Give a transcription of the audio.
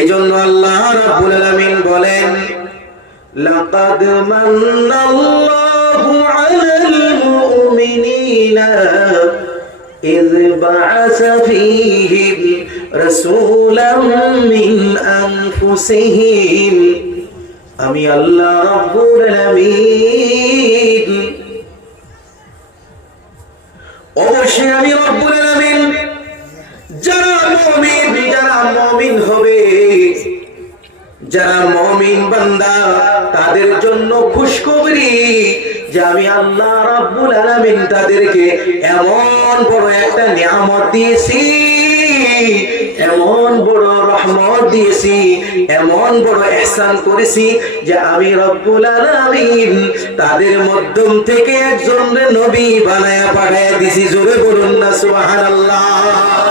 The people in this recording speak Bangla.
এইজন্য আল্লাহ রাব্বুল আলামিন বলেন, লাকাদ মান্নাল্লাহু আলাল মুমিনিনা ইয বা'আসা ফীহিম রাসূলাম মিন আনফুসিহিম। আমি আল্লাহ রাব্বুল আলামিন, অবশ্যই আমি রব্বুল আলামিন যারা মুমিন হবে, যারা মুমিন বান্দা তাদের জন্য খুশখবরি যে আমি আল্লাহ রাব্বুল আলামিন তাদেরকে এমন বড় একটা নিয়ামত দিয়েছি, এমন বড় রহমত দিয়েছি, এমন বড় ইহসান করেছি যে আমি রব্বুল আলামিন তাদের মধ্যম থেকে একজন নবী বানায়া পাঠায়া দিয়েছি। জোরে বলুন না সুবহানাল্লাহ।